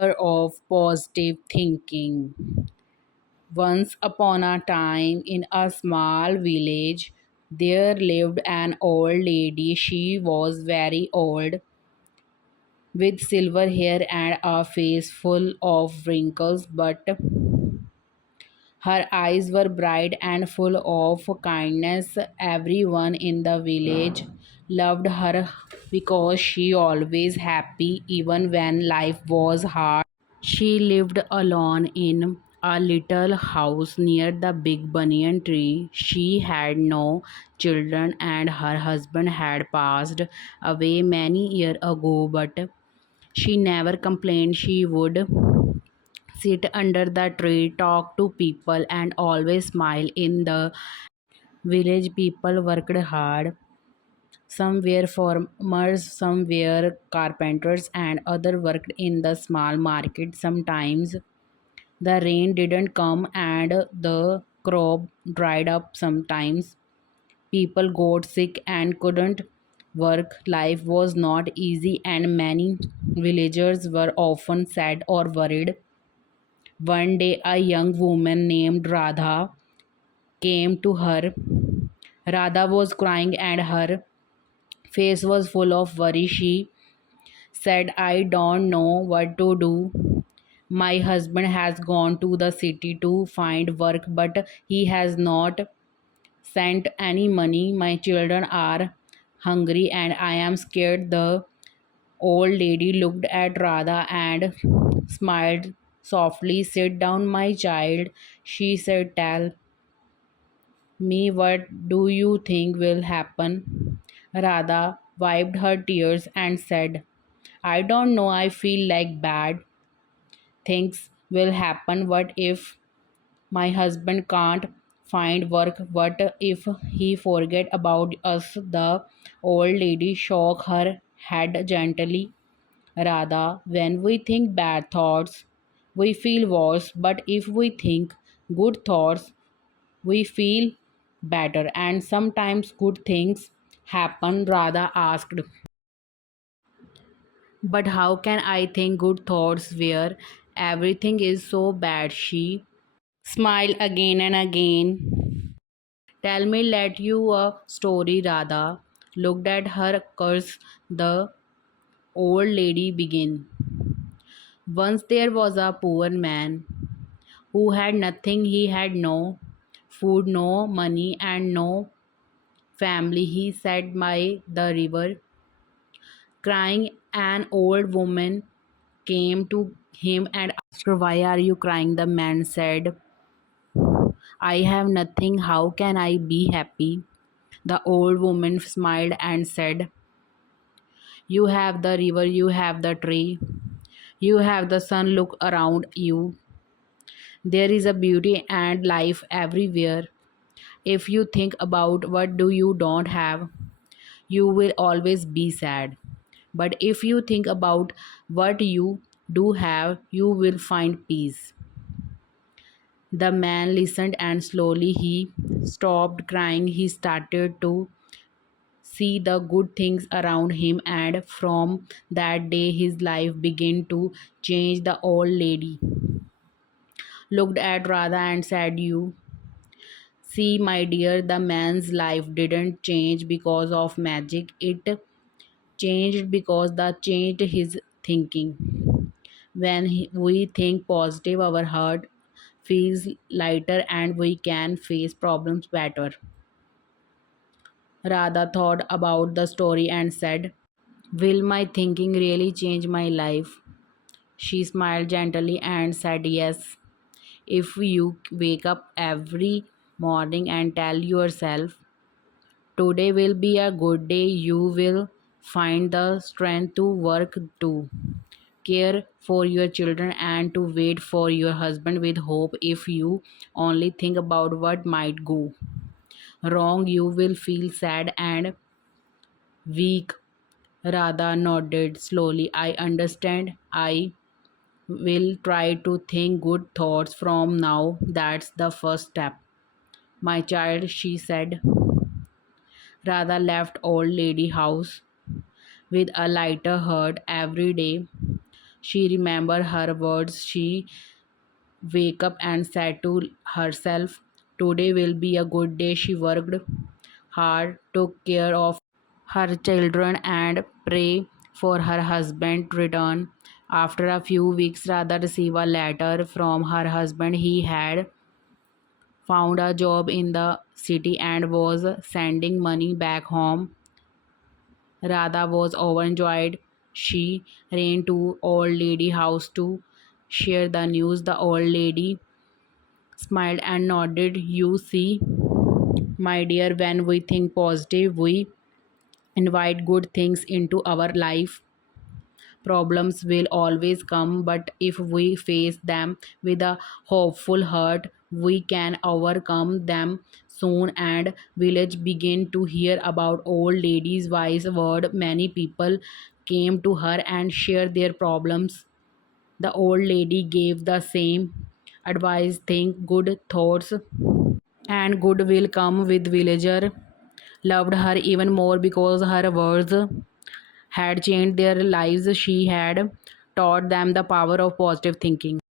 of positive thinking. Once upon a time, in a small village, there lived an old lady. She was very old, with silver hair and a face full of wrinkles, but her eyes were bright and full of kindness. Everyone in the village loved her because she always happy even when life was hard. She lived alone in a little house near the big banyan tree. She had no children and her husband had passed away many years ago, but she never complained. She would sit under the tree, talk to people, and always smile. In the village, people worked hard. Some were farmers, some were carpenters, and other worked in the small market. Sometimes the rain didn't come and the crop dried up. Sometimes people got sick and couldn't work. Life was not easy, and many villagers were often sad or worried. One day, a young woman named Radha came to her. Radha was crying and her face was full of worry. She said, I don't know what to do. My husband has gone to the city to find work, but he has not sent any money. My children are hungry and I am scared. The old lady looked at Radha and smiled softly. Sit down, my child, she said. Tell me, what do you think will happen? Radha wiped her tears and said, I don't know, I feel like bad things will happen. What if my husband can't find work? What if he forget about us? The old lady shook her head gently. Radha, when we think bad thoughts, we feel worse, but if we think good thoughts, we feel better. And sometimes good things happen. Radha asked, but how can I think good thoughts where everything is so bad? She smiled again and again. Tell me, let you a story. Radha looked at her curse. The old lady began. Once there was a poor man who had nothing. He had no food, no money, and no family. He sat by the river crying. An old woman came to him and asked, why are you crying? The man said, I have nothing. How can I be happy? The old woman smiled and said, you have the river, you have the tree, you have the sun. Look around you. There is a beauty and life everywhere. If you think about what do you don't have, you will always be sad. But if you think about what you do have, you will find peace. The man listened and slowly he stopped crying. He started to see the good things around him, and from that day his life began to change. The old lady looked at Radha and said, you see, my dear, the man's life didn't change because of magic. It changed because that changed his thinking. When we think positive, our heart feels lighter and we can face problems better. Radha thought about the story and said, will my thinking really change my life? She smiled gently and said, yes. If you wake up every morning and tell yourself, today will be a good day, you will find the strength to work, to care for your children, and to wait for your husband with hope. If you only think about what might go wrong, you will feel sad and weak. Radha nodded slowly. I understand. I will try to think good thoughts from now. That's the first step. My child, she said. Radha left old lady house with a lighter heart every day. She remembered her words. She wake up and said to herself, "Today will be a good day." She worked hard, took care of her children, and pray for her husband to return. After a few weeks, Radha received a letter from her husband. He had found a job in the city and was sending money back home. Radha was overjoyed. She ran to old lady house to share the news. The old lady smiled and nodded. You see, my dear, when we think positive, we invite good things into our life. Problems will always come, but if we face them with a hopeful heart, we can overcome them soon. And village begin to hear about old lady's wise word. Many people came to her and shared their problems. The old lady gave the same advice: think good thoughts and good will come with. Villager loved her even more because her words had changed their lives. She had taught them the power of positive thinking.